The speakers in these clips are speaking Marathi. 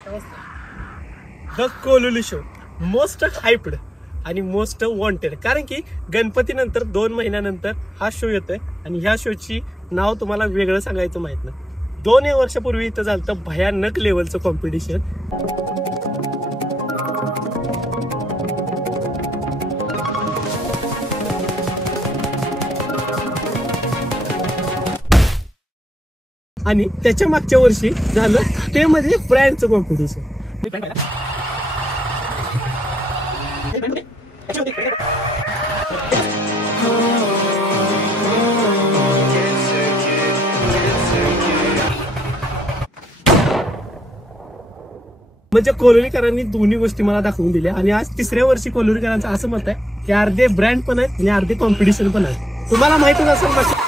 द कोलोली शो मोस्ट हायप्ड आणि मोस्ट वॉन्टेड, कारण की गणपती नंतर 2 महिन्यानंतर हा शो येतोय आणि ह्या शोची नाव तुम्हाला वेगळं सांगायचं माहित नाही. 2 वर्षापूर्वी इथं झालं भयानक लेवलचं कॉम्पिटिशन. आणि त्याच्या मागच्या वर्षी झालं ते म्हणजे ब्रँडचं कॉम्पिटिशन. म्हणजे कोलोलीकरांनी दोन्ही गोष्टी मला दाखवून दिल्या आणि आज 3ऱ्या वर्षी कोलोलीकरांचं असं मत आहे की अर्धे ब्रँड पण आहे आणि अर्धे कॉम्पिटिशन पण आहे. तुम्हाला माहितच असेल पण आहे.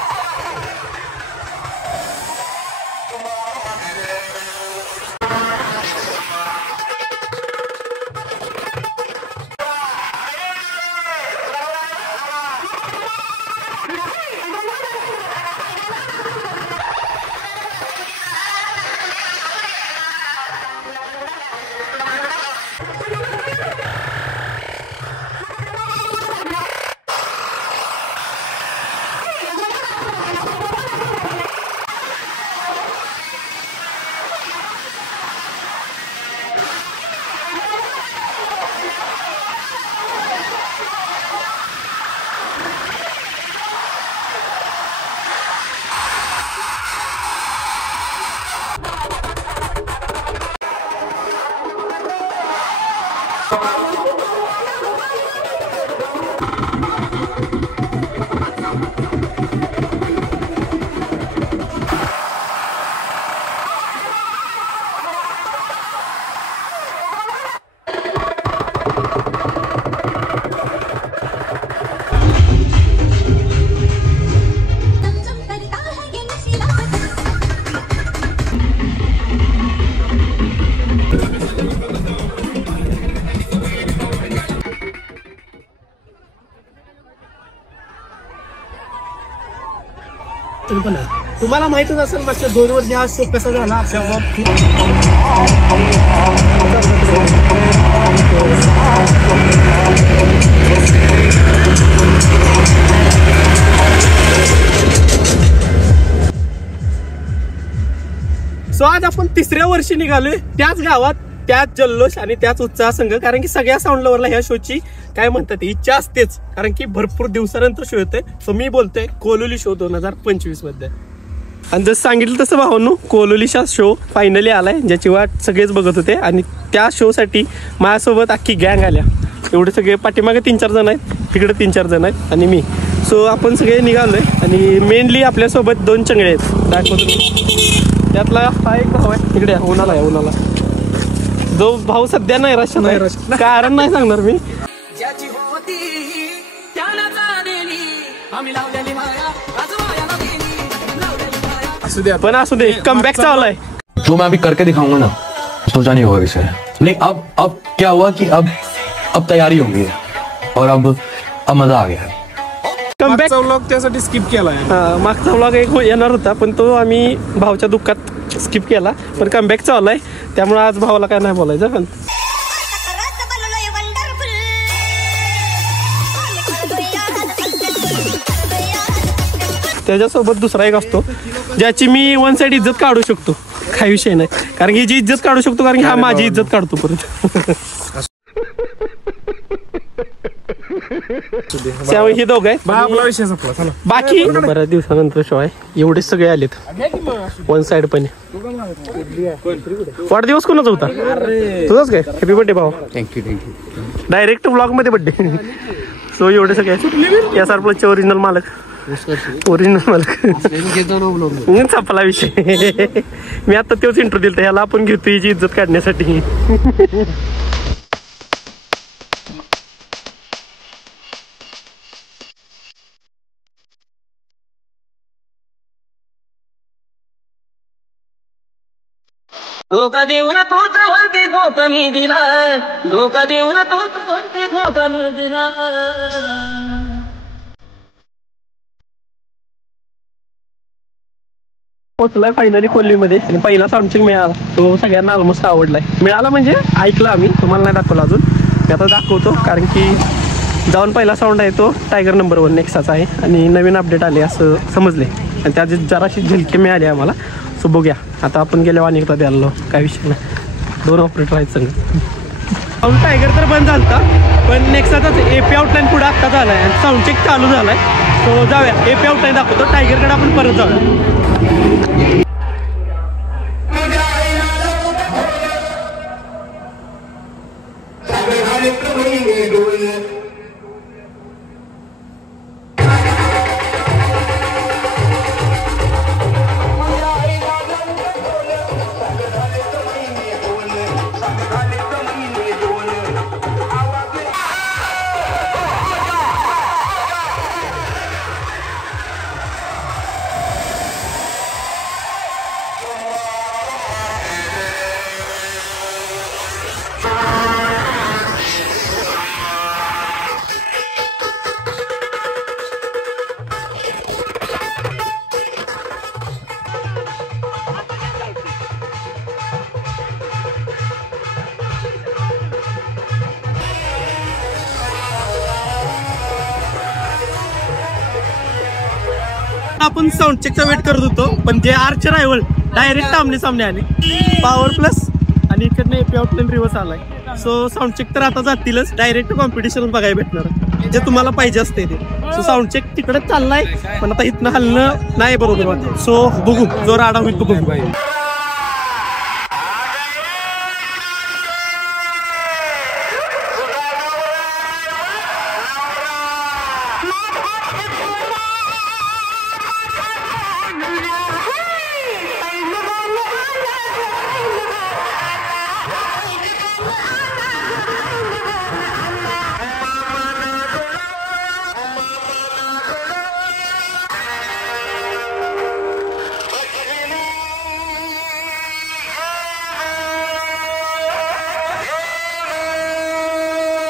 तुम्हाला माहितच असेल मागच्या 2 वर्षी हा शो कसा झाला. सो आज आपण 3ऱ्या वर्षी निघालोय त्याच गावात, त्याच जल्लोष आणि त्याच उत्साह संघ, कारण की सगळ्या साऊंड लव्हरला ह्या शोची काय म्हणतात इच्छा असतेच, कारण की भरपूर दिवसानंतर शो येतोय. सो मी बोलतोय कोलोली शो 2025 मध्ये. आणि जसं सांगितलं तसं भावांनो, कोलोलीचा शो फायनली आलाय, ज्याची वाट सगळेच बघत होते. आणि त्या शो साठी माझ्यासोबत अख्खी गँग आल्या. एवढे सगळे पाठीमागे 3-4 जण आहेत, तिकडे 3-4 जण आहेत आणि मी. सो आपण सगळे निघालोय आणि मेनली आपल्यासोबत 2 चंगळे आहेत. दाखवतो त्यातला हा एक भाऊ आहे तिकडे उन्हाला आहे. उन्हाला जो भाऊ सध्या नाही रस्त्यात आहे, कारण नाही सांगणार मी. पण असू दे, कमबॅक चाललाय. जो मैं अभी करके दिखाऊंगा ना, सोचा नहीं होगा इसे. लेकिन अब क्या हुआ कि अब तैयारी हो गई है और अब मजा आ गया. कमबॅक व्लॉग त्यासाठी स्किप केला. मागचा व्लॉग एक येणार होता पण तो आम्ही भाऊच्या दुःखात स्किप केला. पण कमबॅक चाललाय त्यामुळे आज भावाला काय नाही बोलायचं. पण त्याच्यासोबत दुसरा एक असतो ज्याची मी 1 साइड इज्जत काढू शकतो. काही विषय नाही, कारण की जी इज्जत काढू शकतो, कारण की हा माझी इज्जत काढतो परत. हे दोघ आहे बाकी. बऱ्याच दिवसानंतर शो आहे, एवढेच सगळे आलेत 1 साइड. पण वाढदिवस कोणाचा होता? तुझाच काय? हॅपी बर्थडे भाऊ. थँक्यू. डायरेक्ट ब्लॉग मध्ये बर्थडे. सो एवढे सगळे या सरप्लसचे ओरिजिनल मालक. संपला विषय. मी आता तोच इंट्रो दिलता, ह्याला आपण घेतो याची इज्जत काढण्यासाठी. धोका देऊ ना तूच वरती धोका मी दिला. धोका देऊ ना तूच वरती धोका मी दिला. पोचलाय फायनली कोल्हीमध्ये आणि पहिला साऊंडचेक मिळाला. तो सगळ्यांना ऑलमोस्ट आवडलाय. मिळाला म्हणजे ऐकलं आम्ही, तुम्हाला नाही दाखवला अजून. मी आता दाखवतो कारण की जाऊन पहिला साऊंड आहे तो टायगर नंबर 1 नेक्साचा आहे आणि नवीन अपडेट आले असं समजले आणि त्याची जराशी झलके मिळाली आम्हाला. सो बघूया आता आपण गेल्यावर अनेकदा द्यायला काय विषय नाही. 2 ऑपरेटर आहेत सगळं. टायगर तर बंद झालता पण नेक्साचाच एपी आउटलाईन पुढे आत्ता झाला आहे आणि साऊंड चेक चालू झाला आहे. सो जाऊया एपी आउटलाईन दाखवतो. टायगरकडे आपण परत जाऊया. आपण साऊंड चेकचा वेट करत होतो पण जे आर्चर रायवल डायरेक्ट आमने सामने आले. पॉवर प्लस आणि इकडनं एपी आउटलाईन रिव्हर्स आलाय. सो साऊंड चेक तर आता जातीलच. डायरेक्ट कॉम्पिटिशन बघायला भेटणार जे तुम्हाला पाहिजे असते ते. सो साऊंड चेक तिकडे चाललाय पण आता इथनं हलणं नाही बरोबर वाटत. सो बघू जो राडा होईल बघू.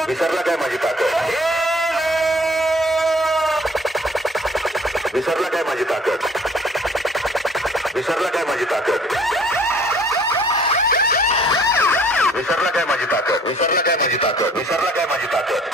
विसरला काय माझी ताकद? विसरला काय माझी ताकद? विसरला काय माझी ताकद? विसरला काय माझी ताकद? विसरला काय माझी ताकद? विसरला काय माझी ताकद?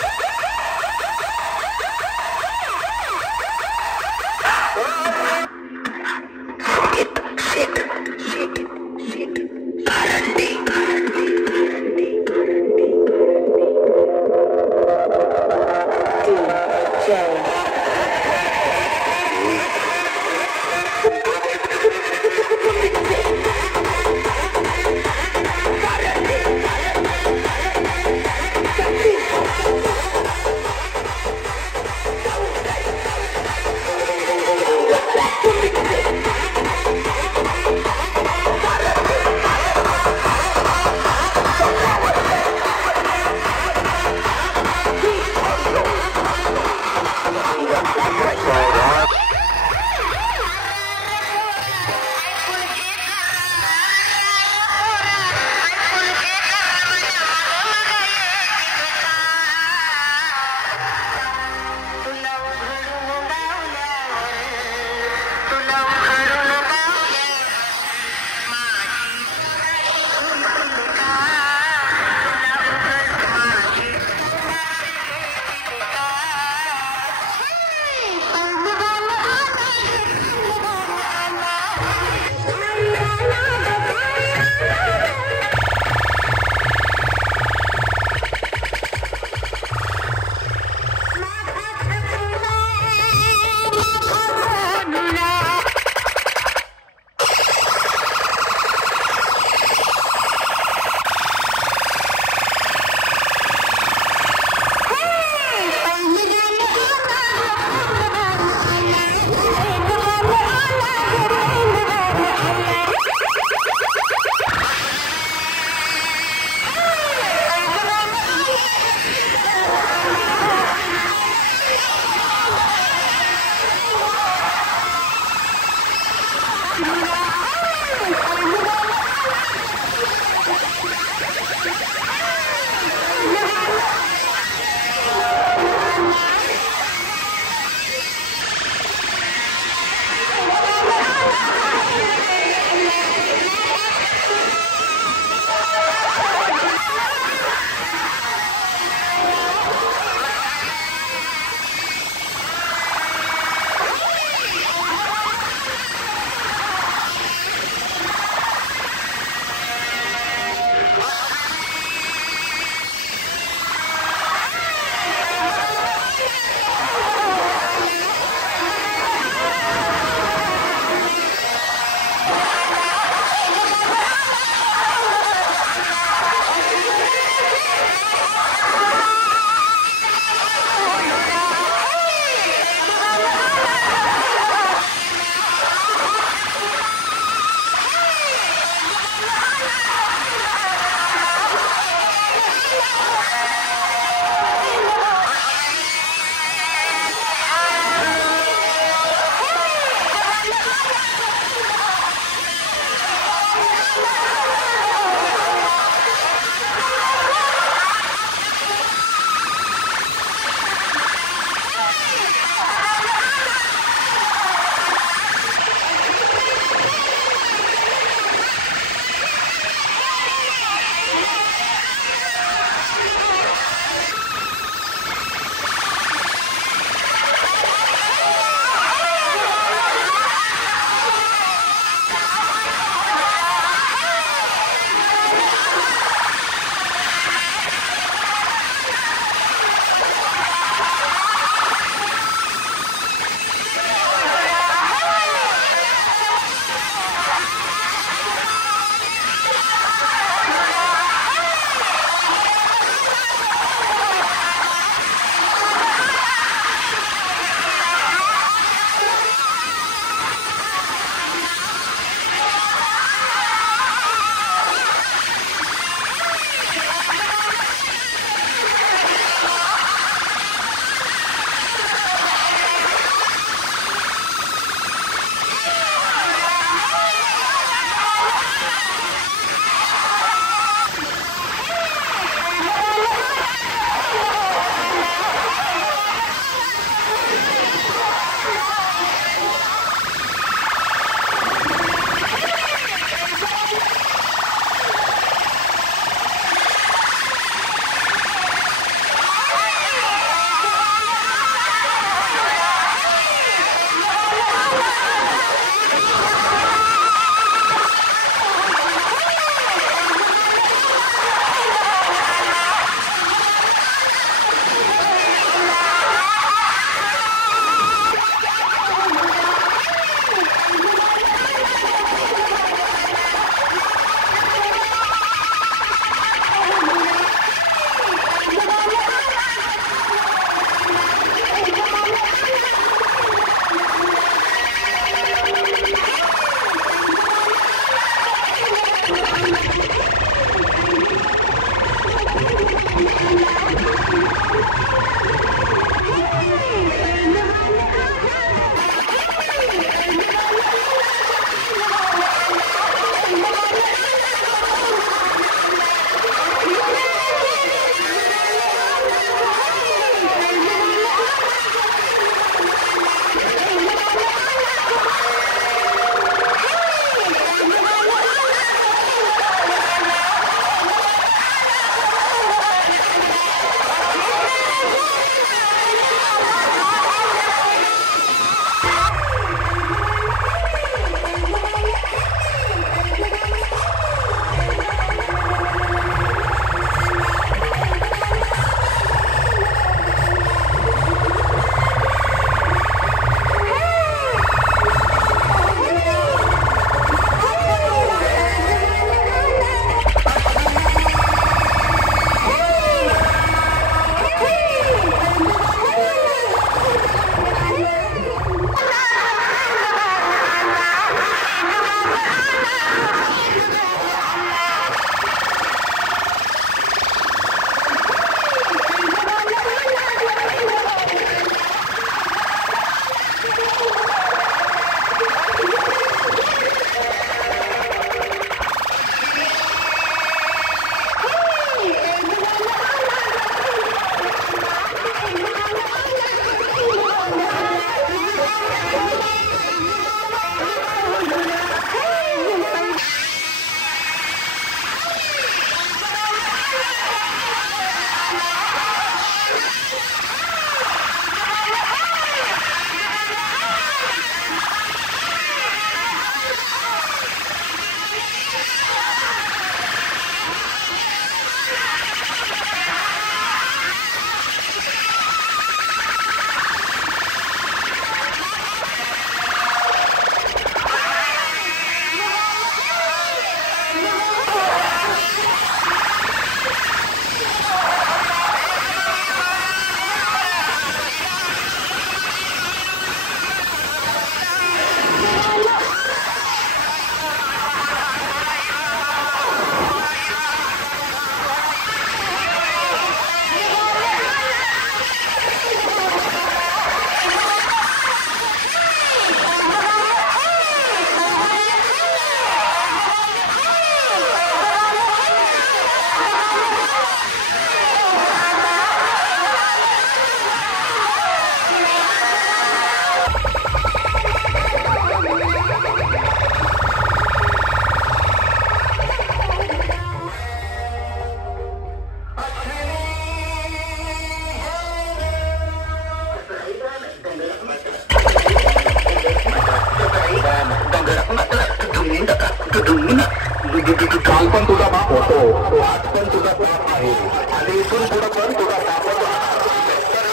आज पण तुझा साथ आहे आणि इथून पुढे पण तुझा साथच राहणार.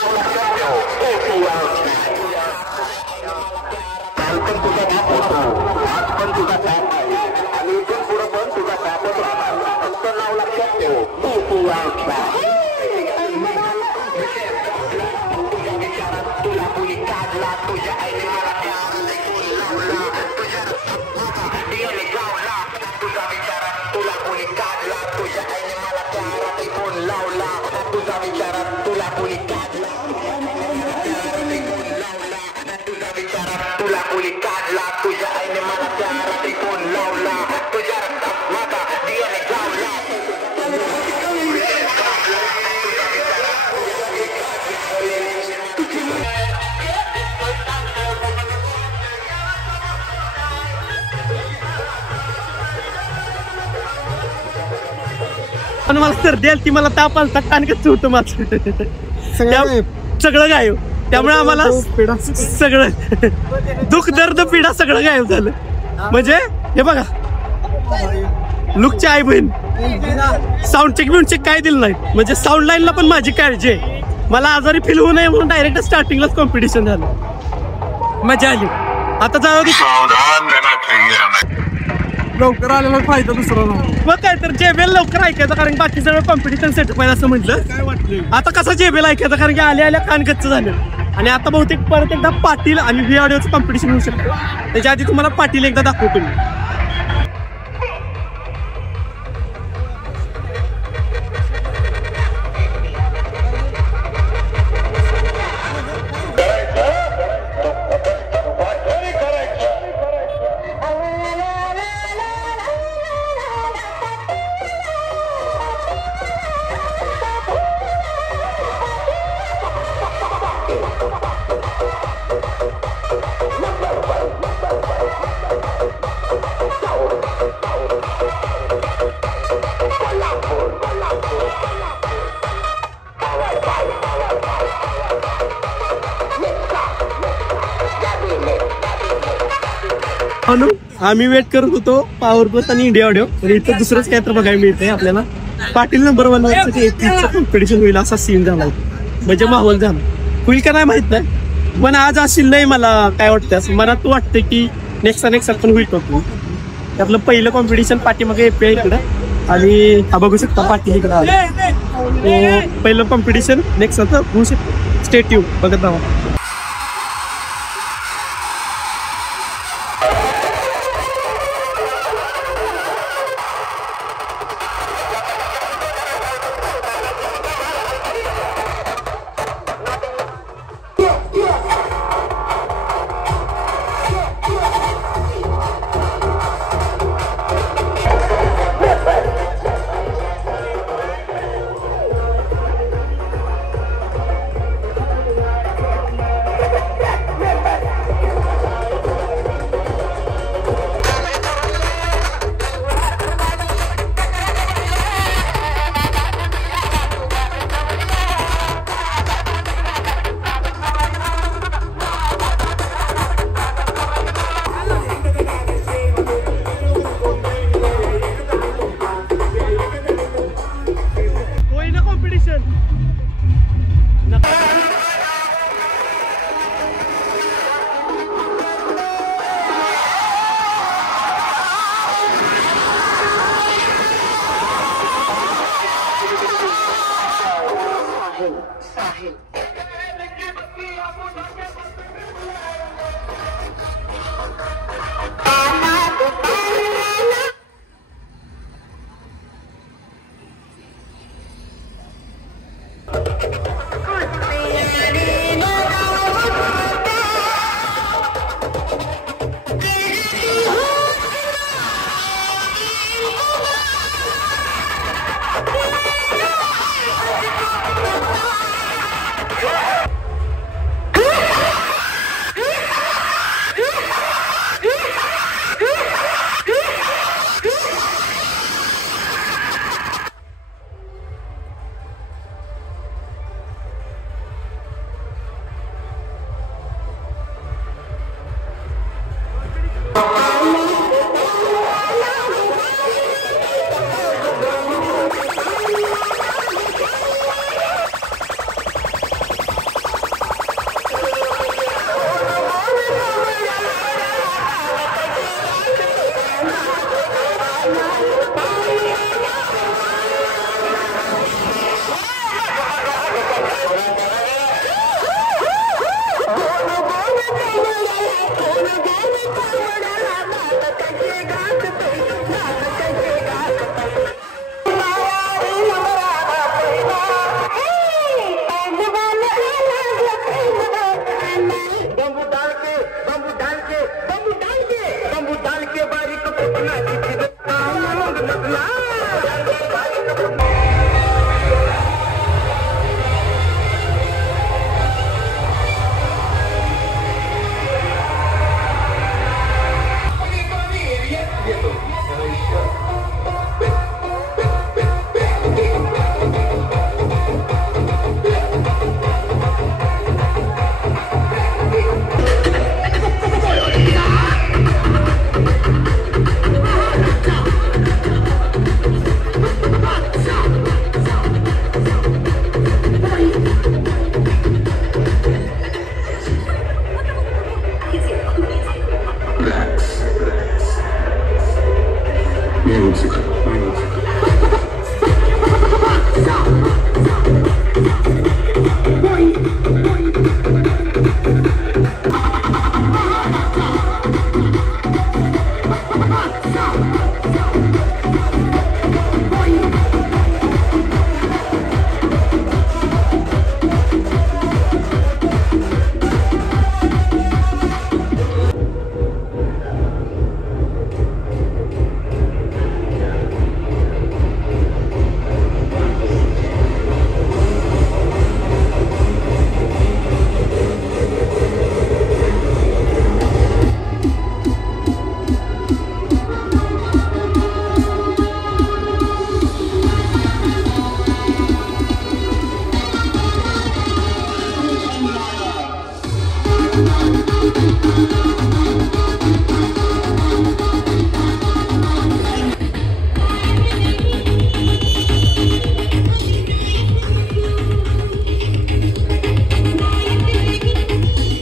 तर लक्षात ठेव. काल पण तुझा बाप होतो, आज पण तुझा साथ आहे आणि इथून पुढे पण तुझा साथच राहणार. फक्त नाव लक्षात ठेव. तुझ्या विचारात तुला कोणी काढला, तुझ्या आईने मला त्या फोन लावला, तुझ्या डीएनए गावला. तुझा विचारात तुला कोणी काढला, तुझ्या आईने मला त्या रात्री फोन लावला. तुझा विचारात तुला कोणी काढला, तुझा विचारात तुला कोणी काढला, तुझ्या आईने मला त्या रात्री फोन लावला. तुझ्या रक्तात माझा डीएनए गावला. पण मला सर्दी आली ती, मला ताप आलता, कानकच होतं माझं. सगळं गायब. त्यामुळे आम्हाला सगळं दुःख दर्द पीडा सगळं गायब झालं. म्हणजे हे बघा, लुकची आई बहीण साऊंड चेक बिऊंड चेक काय दिलं नाही. म्हणजे साऊंड लाईनला पण माझी काळजी आहे. मला आजारी फील होऊ नये म्हणून डायरेक्ट स्टार्टिंगलाच कॉम्पिटिशन झालं. मजा आली. आता जाऊ दे. लवकर आलेला फायदा दुसरा नाही. मग काय तर जेबेल लवकर ऐकायचं, कारण बाकी सगळं कॉम्पिटिशन सेटअप आहे असं म्हटलं. काय वाटलं आता कसं जेबेल ऐकायचं, कारण की आल्या आल्या कान गच्च झालं. आणि आता बहुतेक परत एकदा पाटील आणि व्ही ऑडिओचं कॉम्पिटिशन होऊ शकतं. त्याच्या आधी तुम्हाला पाटील एकदा दाखवतो मी. म्हणून आम्ही वेट करत होतो पॉवर प्लस आणि इंडिया ऑडिओ. तर इथं दुसरंच काय तर बघायला मिळतंय आपल्याला. पाटील नंबर 1 वरचं कॉम्पिटिशन होईल असा सीन झाला. म्हणजे माहोल झाला. होईल का नाही माहित नाही, पण आज असेल नाही. मला काय वाटतं, मनात वाटतं की नेक्स्ट पण होईल बघू. आपलं पहिलं कॉम्पिटिशन पाठीमागे एपी इकडं, आणि हा बघू शकता पाटील इकडं आला. पहिलं कॉम्पिटिशन नेक्स्ट होऊ शकतं. स्टेट यू बघत राहा.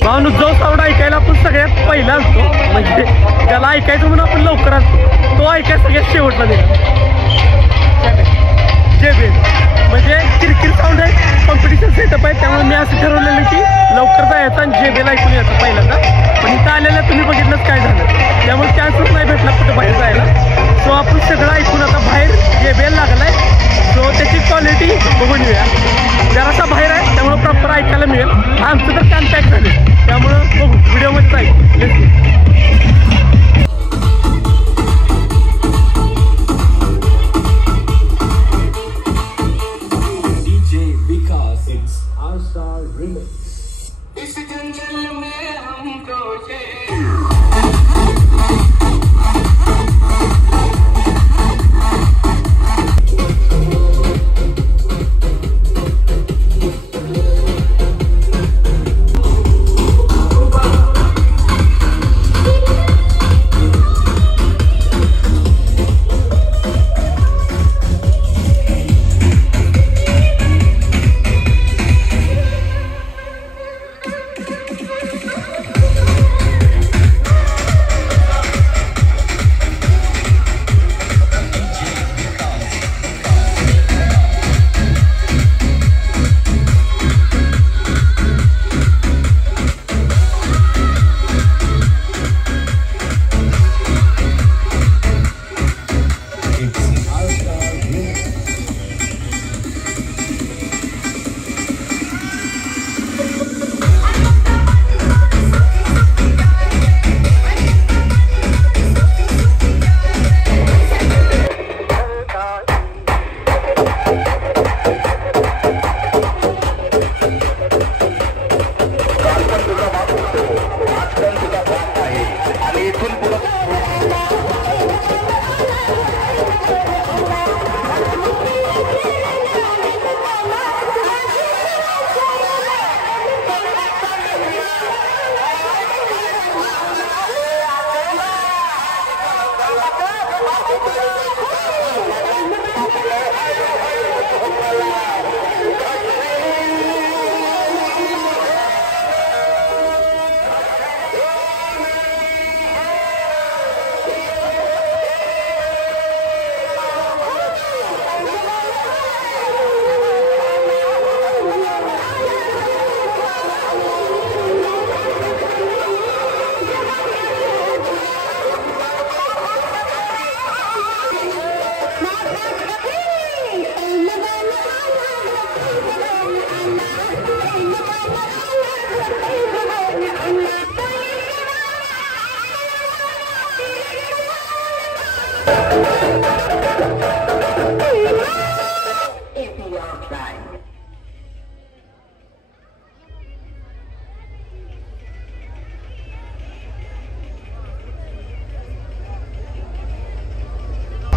भावनो जो साऊंड ऐकायला आपण सगळ्यात पहिला असतो, म्हणजे त्याला ऐकायचं म्हणून आपण लवकर असतो, तो ऐकायला सगळ्यात शेवटला दिला. JBL म्हणजे किरकिर साऊंड आहे, कॉम्पिटिशन सेटअप आहे, त्यामुळे मी असं ठरवलेलं की लवकर जायचं आणि JBL ऐकून यायचं पहिल्यांदा. पण इथं आलेलं तुम्ही बघितलंच काय झालं, त्यामुळे चान्सच नाही भेटला कुठं बाहेर जायला. सो आपण सगळं ऐकून आता बाहेर JBL लागलाय. सो त्याची क्वालिटी बघून येऊया. जरासा बाहेर आहे त्यामुळे प्रॉपर ऐकायला मिळेल. आमचं तर कान पॅक झाले, त्यामुळं बघू व्हिडिओमध्ये ऐकू. इस जंगल में हमको ये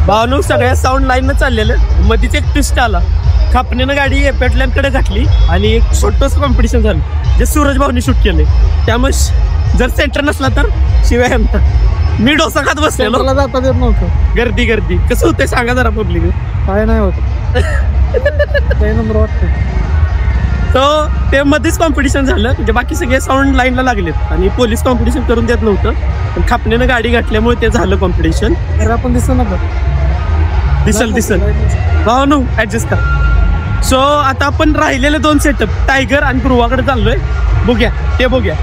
भावनू सगळ्या साऊंड लाईन चाललेलं. मधीच एक ट्विस्ट आला, खापण्यानं गाडी पेटल्यांकडे घातली आणि एक छोटंसं कॉम्पिटिशन झालं जे सूरज भाऊनी शूट केले. त्यामुळे जर सेंटर नसला तर शिवाय म्हणतात. मी डोसा खात बसलेलो, जाता येत नव्हतं. गर्दी गर्दी कसं होतंय सांगा जरा पब्लिक. काय नाही होत. नंबर वाटतं. तर ते मध्येच कॉम्पिटिशन झालं, म्हणजे बाकी सगळे साऊंड लाईनला लागलेत आणि पोलीस कॉम्पिटिशन करून देत नव्हतं, पण खापण्यानं गाडी घातल्यामुळे ते झालं कॉम्पिटिशन. आपण दिसत ना दिसल भावनू ऍडजस्ट कर. सो आता आपण राहिलेले 2 सेटअप टायगर आणि ध्रुवाकडे चाललोय. बघूया ते बघूया.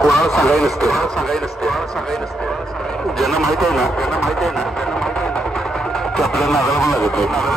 कोणाला सांगायला नसते ज्यांना माहिती आहे ना ते आपल्याला नागाला पण लागत नाही.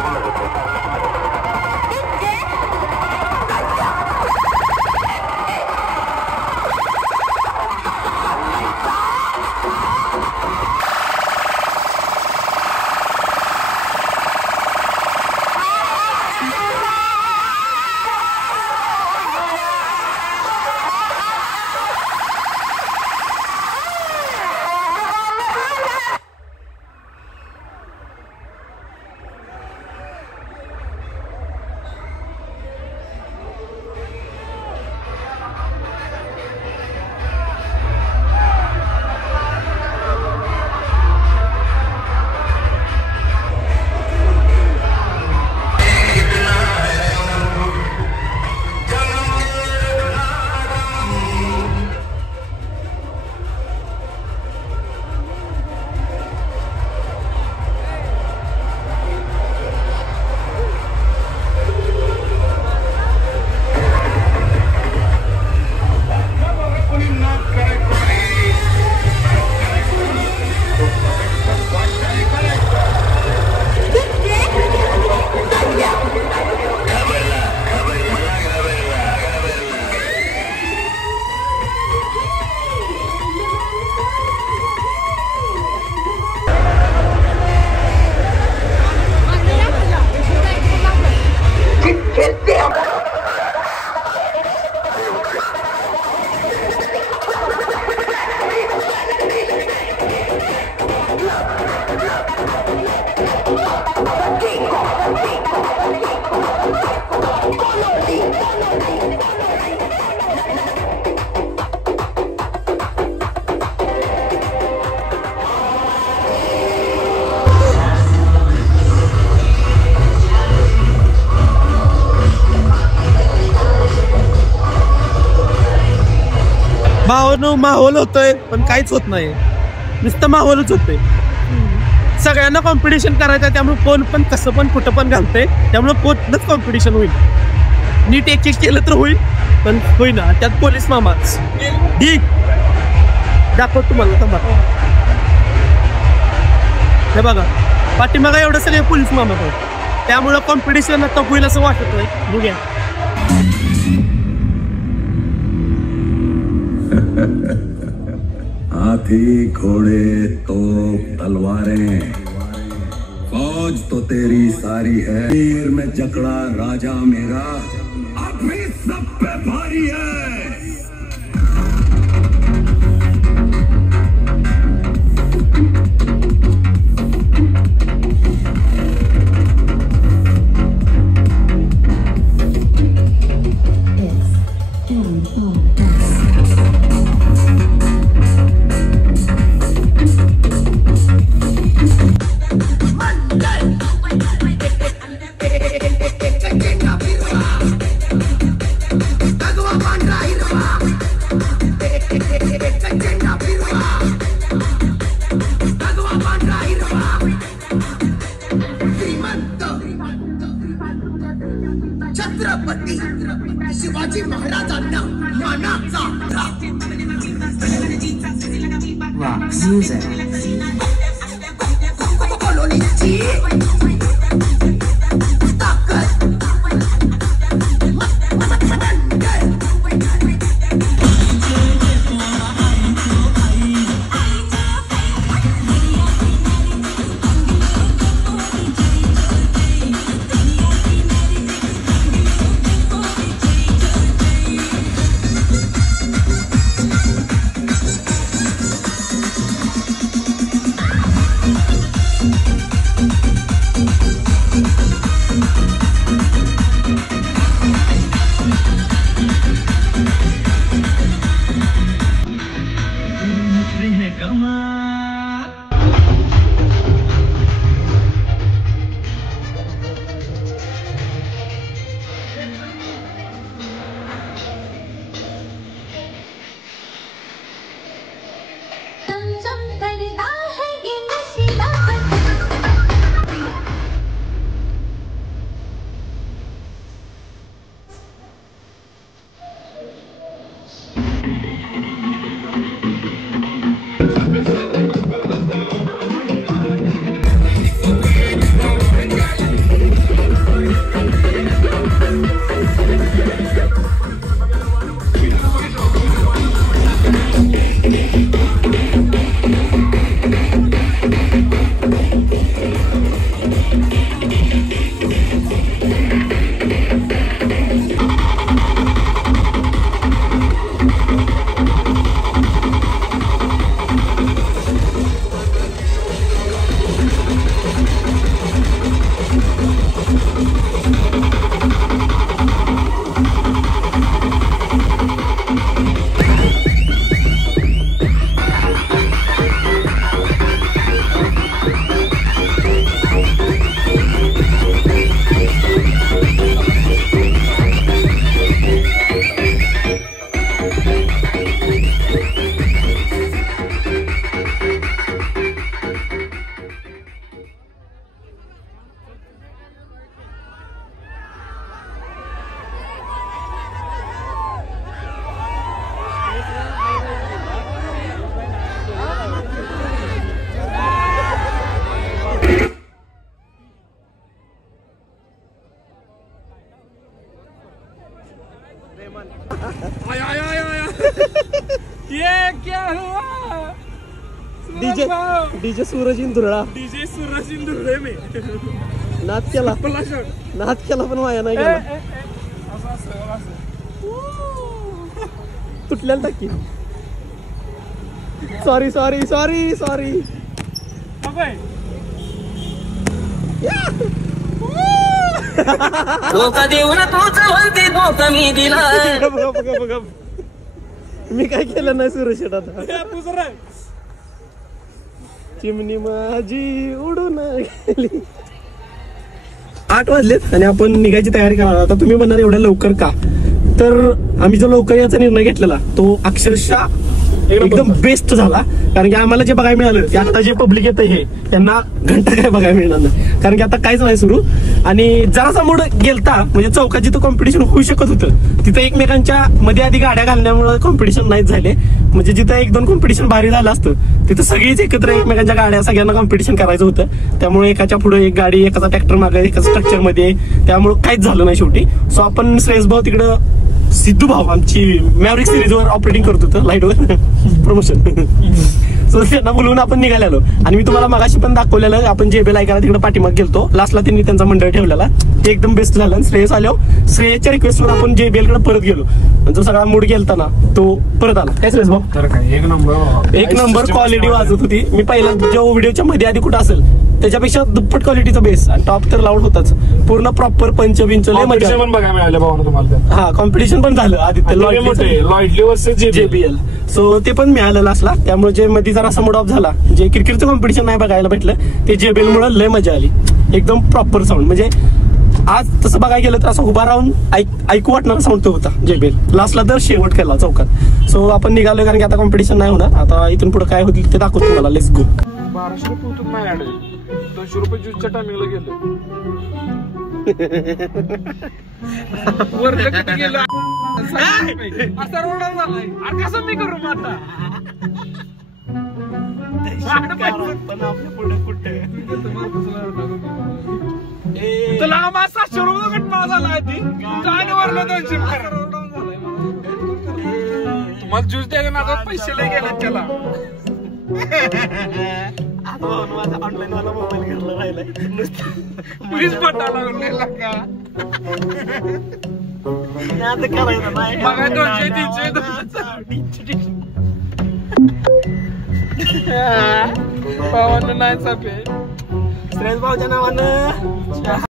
माहोल होतोय पण काहीच होत नाही, नुसतं माहोलच होतोय. सगळ्यांना कॉम्पिटिशन करायचं आहे, त्यामुळे कोण पण कसं पण कुठं पण घालतंय, त्यामुळे कोणच कॉम्पिटिशन होईल. नीट एक केलं तर होईल, पण होईना. त्यात पोलीस मामाच ठीक दाखव तुम्हाला. थांबा, हे बघा पाठीमागा एवढं सगळे पोलीस मामा होते, त्यामुळं कॉम्पिटिशन आता होईल असं वाटत आहे. बघूया. हाथी घोड़े तोप तलवारें फौज तो तेरी सारी है, तीर में जकड़ा राजा मेरा अभी सब पे भारी है. छत्रपती शिवाजी महाराजांना मानाचा डीजे सूरज इंदुरळा डीजे सूरज इंदुरळे मी नाद केला पण वाया नाही गेला तुटल्याला टाकी सॉरी धोका देऊन तूच म्हणते धोका मी दिला. बघा मी काय केलं नाही सुरेश आता चिमणी माझी उडून गेली. 8 वाजलेत आणि आपण निघायची तयारी करणार. आता तुम्ही म्हणणार एवढ्या लवकर का, तर आम्ही जो लवकर याचा निर्णय घेतलेला तो अक्षरशः एकदम बेस्ट झाला. कारण की आम्हाला जे बघायला मिळालं ते आता जे पब्लिक येतं हे त्यांना घंटा काय बघायला मिळणार नाही. कारण की आता काहीच नाही सुरू आणि जरासा मूड गेलता म्हणजे चौकात जिथं कॉम्पिटिशन होऊ शकत होतं तिथं एकमेकांच्या मध्ये आधी गाड्या घालण्यामुळे कॉम्पिटिशन नाहीच झाले. म्हणजे जिथं 1-2 कॉम्पिटिशन भारी झालं असतं तिथं सगळीच एकत्र एकमेकांच्या गाड्या सगळ्यांना कॉम्पिटिशन करायचं होतं. त्यामुळे एकाच्या पुढे एक गाडी एकाचा ट्रॅक्टर मागे एकाच स्ट्रक्चर मध्ये त्यामुळे काहीच झालं नाही शेवटी. सो आपण श्रेयस भाऊ तिकडं सिद्धू भाऊ आमची मॅवरिक सिरीजवर ऑपरेटिंग करत होतं लाईटवर प्रमोशन. सो त्यांना बोलून आपण निघालेलो आणि मी तुम्हाला मगाशी पण दाखवलेलं आपण JBL ऐकायला तिकडे पाठीमाग गेलतो. लास्टला त्यांनी त्यांचा मंडळ ठेवलेला ते एकदम बेस्ट झालं. आणि श्रेयस आल्यावर श्रेयसच्या रिक्वेस्टवर आपण JBL कडे परत गेलो. जो सगळा मूड गेलता ना तो परत आला. काय श्रेयस भाऊ तर काय एक नंबर क्वालिटी वाजत होती. मी पहिला जो व्हिडिओच्या मध्ये आधी कुठं असेल त्याच्यापेक्षा दुप्पट क्वालिटीचा बेस आणि टॉप तर लाऊड होताच. पूर्ण प्रॉपर पंच लय मजा पण बघायला मिळालं भावानं तुम्हाला. हा कॉम्पिटिशन पण झालं आदित्य लॉइडली वर्सेस JBL. सो ते पण मिळालेलं असला त्यामुळे जे मध्ये जरा मूड ऑफ झाला जे क्रिकेटचं कॉम्पिटिशन नाही बघायला भेटलं ते JBL मुळे लय मजा आली. एकदम प्रॉपर साऊंड म्हणजे आज तसं बघायला गेलं तर असं उभा राहून ऐकू वाटणारा साऊंड तो होता JBL. लास्टला तर शेवट केला चौकात. सो आपण निघालोय कारण की आता कॉम्पिटिशन नाही होणार. आता इथून पुढे काय होतील ते दाखवतो तुम्हाला. Let's go. 1200 रुपये उतरून नाही आले 200 रुपये ज्यूसच्या टायमिंगला गेलो. वरलं किती गेलं असा रोड झालाय. अरे कसं मी करू आता तुला आम्हा 700 रुपये घटना झाला ती आणि वरलं 200 तुम्हाला ज्यूस द्यायला माझा पैसे लय गेले त्याला. ऑनलाईन वाला मोबाईल घरला राहिलाय प्लीज बटा लागलेला का आता करायचं नाही. बघा 200-300 पावानं नाही चापे श्रेयस भाऊच्या नावानं.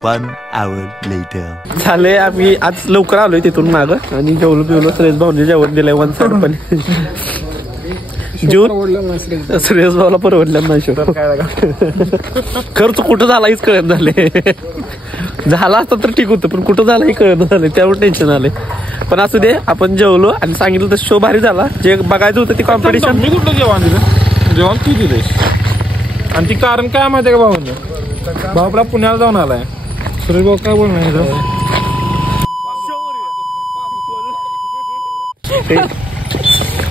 1 hour later. झाले आम्ही आज लवकर आलोय तिथून मागं आणि जेवलो बिवलो. श्रेयस भाऊने जेवण दिलंय 1 साइड पण जून श्रेयस भाऊला परवडलं नाही. खर्च कुठं झाला हेच कळत झाले. झाला असता तर ठीक होतं पण कुठं झाला हे कळत झालं त्यामुळे टेन्शन आले. पण असू दे आपण जेवलो आणि सांगितलं तर शो भारी झाला. जे बघायचं होतं ते कॉम्पिटिशन. मी कुठलं जेवण दिलं जेवण तू दिलेस आणि ती कारण काय माहिती का भाऊने भाऊ आपला पुण्याला जाऊन आलाय. सुरेश भाऊ काय बोलणार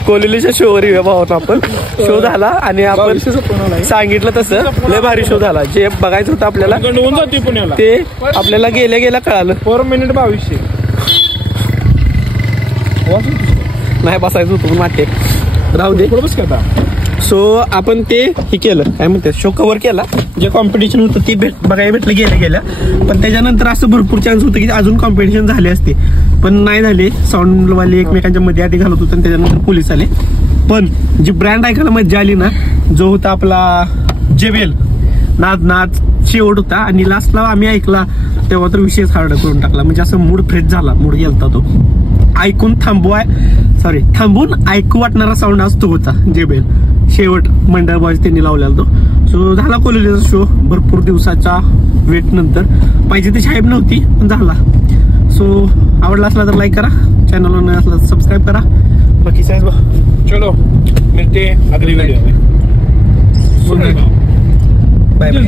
कोलिलीच्या शोवर येऊया भावात आपण. शो झाला आणि आपण सांगितलं तसं लय भारी शो झाला. जे बघायचं होतं आपल्याला जाते पुण्याला ते आपल्याला गेल्या गेल्या कळालं. पर मिनिट 2200 नाही बसायचं होतं पण वाटे राहू दे. बस का. सो आपण ते हे केलं काय म्हणते शो कव्हर केला. जे कॉम्पिटिशन होतं ते बघायला भेटलं गेल्या गेल्या. पण त्याच्यानंतर असं भरपूर चान्स होतं की अजून कॉम्पिटिशन झाले असते पण नाही झाले. साऊंडवाले एकमेकांच्या मध्ये आधी घालत होतं आणि त्याच्यानंतर पोलीस आले. पण जी ब्रँड ऐकायला मजा आली ना जो होता आपला JBL नाद शेवट होता आणि लास्टला आम्ही ऐकला तेव्हा तर विषयच हार्ड करून टाकला. म्हणजे असं मूड फ्रेश झाला. मूड गेलता तो ऐकून थांबून ऐकू वाटणारा साऊंड आज तो होता JBL. शेवट मंडळ बॉयज त्यांनी लावलेला तो. सो झाला कोलिलीचा शो भरपूर दिवसाच्या वेट नंतर. पाहिजे तशी हाईप नव्हती पण झाला. सो आवडला असला तर लाईक करा. चॅनलवर नाही असला तर सबस्क्राईब करा. बाकी सायन्स बा चलो मिळते अगली व्हिडिओ. Bye bye.